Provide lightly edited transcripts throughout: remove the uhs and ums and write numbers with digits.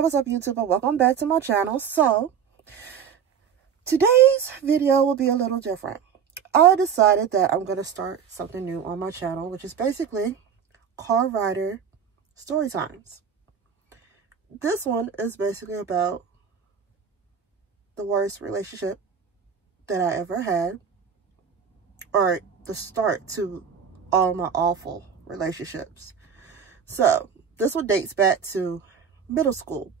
Hey, what's up, YouTube, and welcome back to my channel. So today's video will be a little different. I decided that I'm going to start something new on my channel, which is basically car rider story times. This one is basically about the worst relationship that I ever had, or the start to all my awful relationships. So this one dates back to middle school.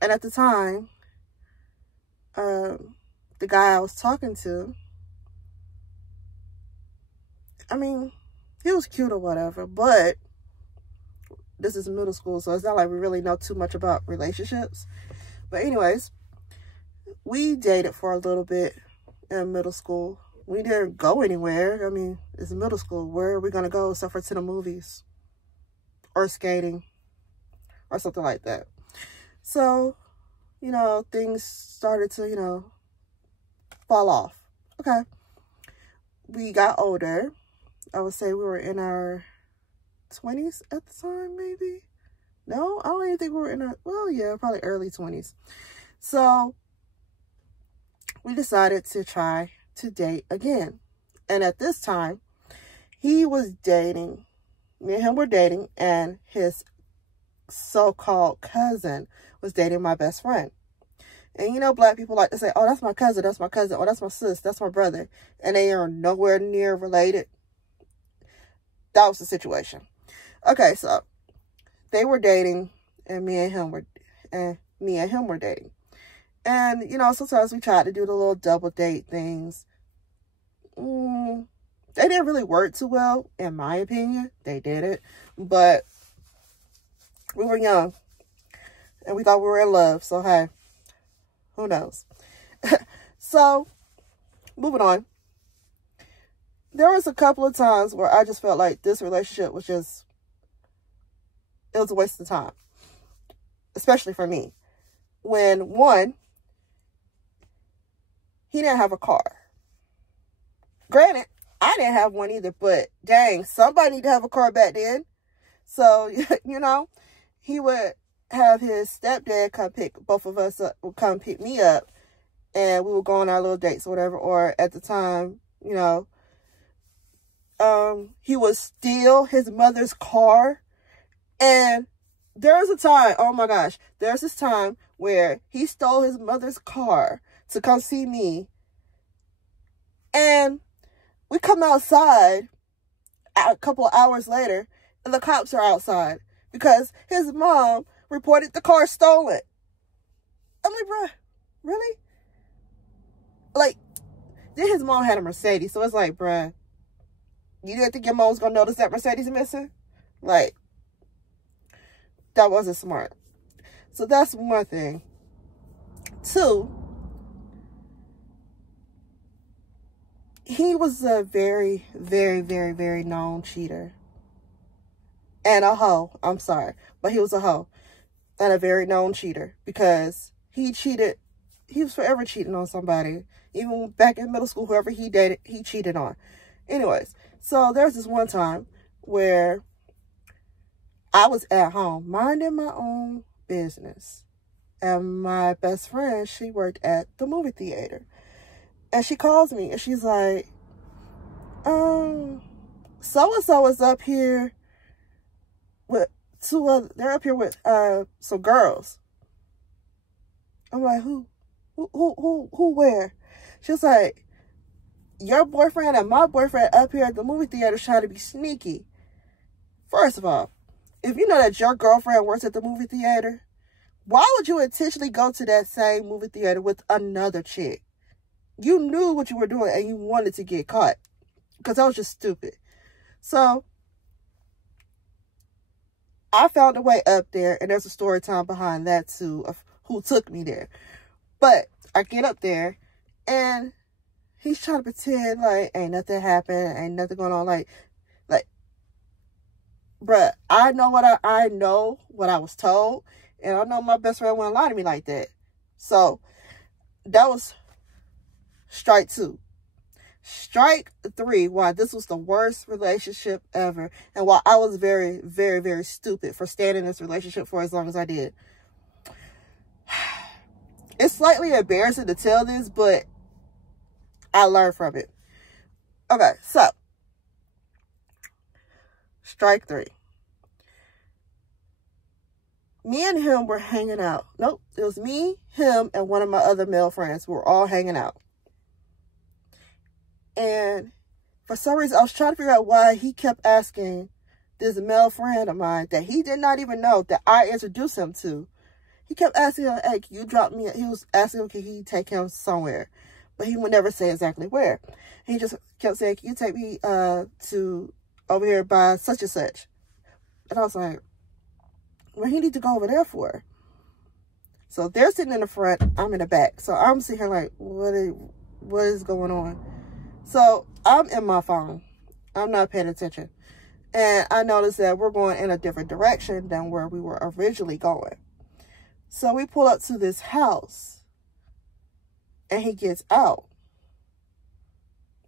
And at the time, the guy I was talking to, I mean, he was cute or whatever, but this is middle school, so it's not like we really know too much about relationships. But anyways, we dated for a little bit in middle school. We didn't go anywhere. I mean, it's middle school. Where are we going to go except for to the movies or skating or something like that? So, you know, things started to, you know, fall off. Okay. We got older. I would say we were in our 20s at the time, maybe. No, I don't even think we were in our, well, yeah, probably early 20s. So we decided to try to date again. And at this time, he was dating, me and him were dating, and his so-called cousin was dating my best friend. And you know, black people like to say, oh, that's my cousin, that's my cousin, oh, that's my sis, that's my brother, and they are nowhere near related. That was the situation. Okay, so they were dating, and me and him were dating. And you know, sometimes we tried to do the little double date things. They didn't really work too well, in my opinion. They didn't, but we were young, and we thought we were in love, so hey, who knows? So, moving on. There was a couple of times where I just felt like this relationship was just, it was a waste of time. Especially for me. When, one, he didn't have a car. Granted, I didn't have one either, but dang, somebody need to have a car back then. So, you know, he would have his stepdad come pick both of us up, would come pick me up, and we would go on our little dates or whatever. Or at the time, you know, he would steal his mother's car. And there was a time, oh my gosh, there's this time where he stole his mother's car to come see me. And we come outside a couple of hours later, and the cops are outside because his mom reported the car stolen. I'm like, bruh, really? Like, then his mom had a Mercedes, so it's like, bruh, you didn't think your mom was gonna notice that Mercedes missing? Like, that wasn't smart. So that's one thing. Two, he was a very, very, very, very known cheater. And a hoe. I'm sorry. But he was a hoe. And a very known cheater. Because he cheated. He was forever cheating on somebody. Even back in middle school, whoever he dated, he cheated on. Anyways. So there's this one time where I was at home minding my own business. And my best friend, she worked at the movie theater. And she calls me and she's like, so-and-so is up here with two other, they're up here with some girls. I'm like, who, where? She's like, your boyfriend and my boyfriend up here at the movie theater trying to be sneaky. First of all, if you know that your girlfriend works at the movie theater, why would you intentionally go to that same movie theater with another chick? You knew what you were doing and you wanted to get caught. Because that was just stupid. So, I found a way up there. And there's a story time behind that too. Of who took me there. But, I get up there. And he's trying to pretend like ain't nothing happened. Ain't nothing going on. Like, bruh, I know what I was told. And I know my best friend wouldn't lie to me like that. So, that was strike 2. Strike 3, why this was the worst relationship ever. And why I was very, very, very stupid for staying in this relationship for as long as I did. It's slightly embarrassing to tell this, but I learned from it. Okay, so strike 3. Me and him were hanging out. Nope, it was me, him, and one of my other male friends. We were all hanging out. And for some reason, I was trying to figure out why he kept asking this male friend of mine that he did not even know that I introduced him to. He kept asking him, hey, can you drop me? He was asking him, can he take him somewhere? But he would never say exactly where. He just kept saying, can you take me to over here by such and such? And I was like, what do you need to go over there for? So they're sitting in the front, I'm in the back. So I'm sitting here like, what is going on? So I'm in my phone. I'm not paying attention. And I noticed that we're going in a different direction than where we were originally going. So we pull up to this house. And he gets out.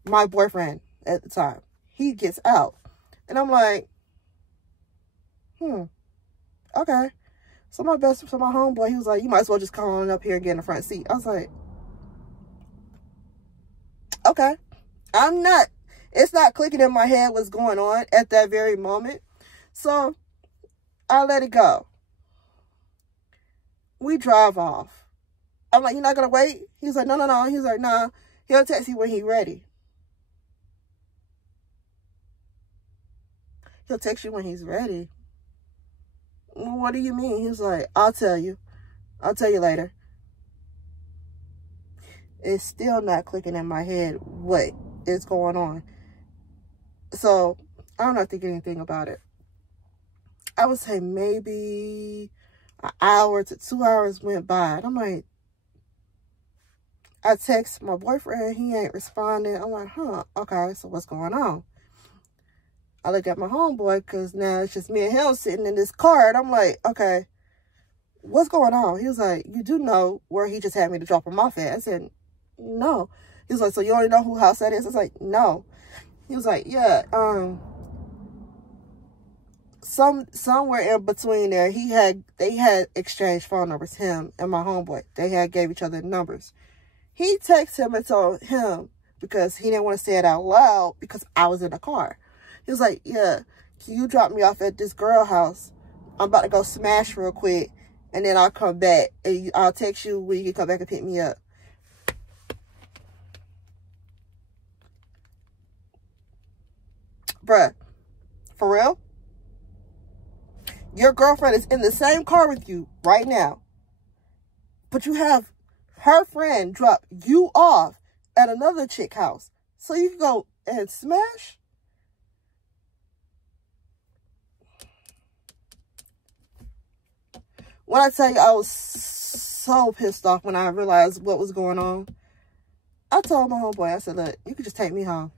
My boyfriend at the time. He gets out. And I'm like, okay. So my homeboy, he was like, you might as well just come on up here and get in the front seat. I was like, okay. It's not clicking in my head what's going on at that very moment. So I let it go. We drive off. I'm like, you're not going to wait? He's like, no. He's like, nah. He'll text you when he's ready. He'll text you when he's ready. Well, what do you mean? He was like, I'll tell you. I'll tell you later. It's still not clicking in my head what is going on. So I'm not thinking anything about it. I would say maybe an hour to 2 hours went by. And I'm like, I text my boyfriend. He ain't responding. I'm like, okay, so what's going on? I look at my homeboy because now it's just me and him sitting in this car. And I'm like, okay, what's going on? He was like, you do know where he just had me to drop him off at? I said, no. He was like, so you already know whose house that is? I was like, no. He was like, yeah, somewhere in between there, they had exchanged phone numbers, him and my homeboy. They had gave each other numbers. He texted him and told him, because he didn't want to say it out loud because I was in the car. He was like, yeah, can you drop me off at this girl house? I'm about to go smash real quick, and then I'll come back, and I'll text you when you can come back and pick me up. Bruh, for real? Your girlfriend is in the same car with you right now, but you have her friend drop you off at another chick house so you can go and smash? When I tell you I was so pissed off when I realized what was going on, I told my homeboy, I said, look, you could just take me home.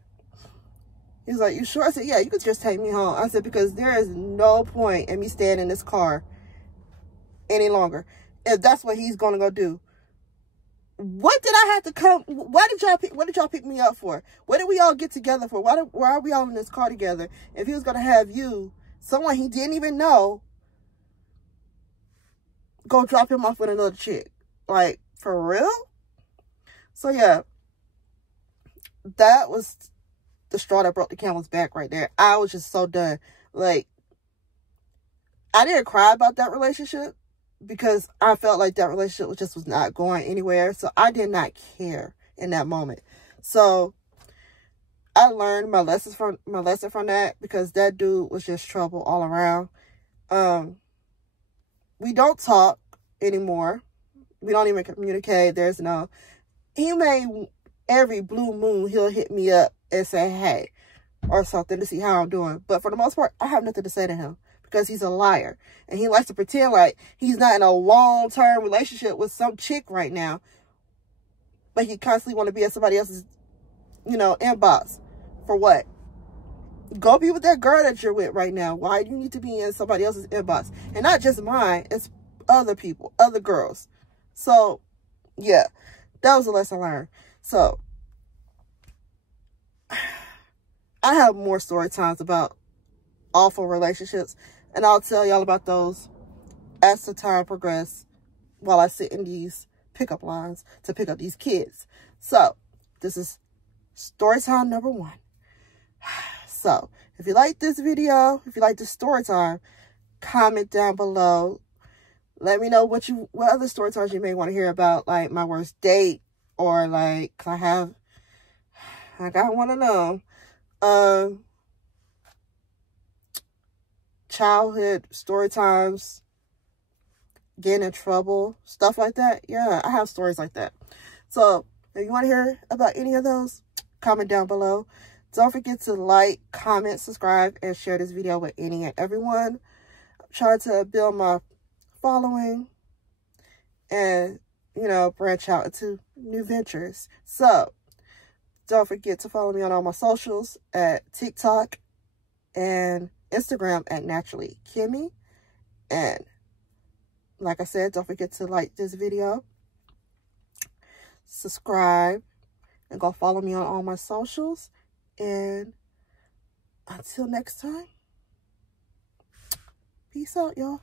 He was like, you sure? I said, yeah, you could just take me home. I said, because there is no point in me staying in this car any longer. If that's what he's going to go do. What did I have to come? What did y'all pick me up for? What did we all get together for? Why are we all in this car together? If he was going to have you, someone he didn't even know, go drop him off with another chick. Like, for real? So, yeah. That was the straw that broke the camel's back right there. I was just so done. Like, I didn't cry about that relationship because I felt like that relationship was not going anywhere. So I did not care in that moment. So I learned my lesson from that, because that dude was just trouble all around. We don't talk anymore. We don't even communicate. He may, every blue moon, he'll hit me up and say, hey, or something to see how I'm doing. But for the most part, I have nothing to say to him because he's a liar. And he likes to pretend like he's not in a long-term relationship with some chick right now. But he constantly want to be at somebody else's, inbox. For what? Go be with that girl that you're with right now. Why do you need to be in somebody else's inbox? And not just mine. It's other people, other girls. So, yeah, that was a lesson learned. So, I have more story times about awful relationships, and I'll tell y'all about those as the time progresses while I sit in these pickup lines to pick up these kids. So this is story time number 1. So if you like this video, if you like this story time, comment down below. Let me know what other story times you may want to hear about, like my worst date, or like, I want to know. Childhood story times, getting in trouble, stuff like that. Yeah, I have stories like that. So if you want to hear about any of those, comment down below. Don't forget to like, comment, subscribe, and share this video with any and everyone. I'm trying to build my following and, you know, branch out into new ventures. So don't forget to follow me on all my socials at TikTok and Instagram at NaturallyKimmie. And like I said, don't forget to like this video, subscribe, and go follow me on all my socials. And until next time, peace out, y'all.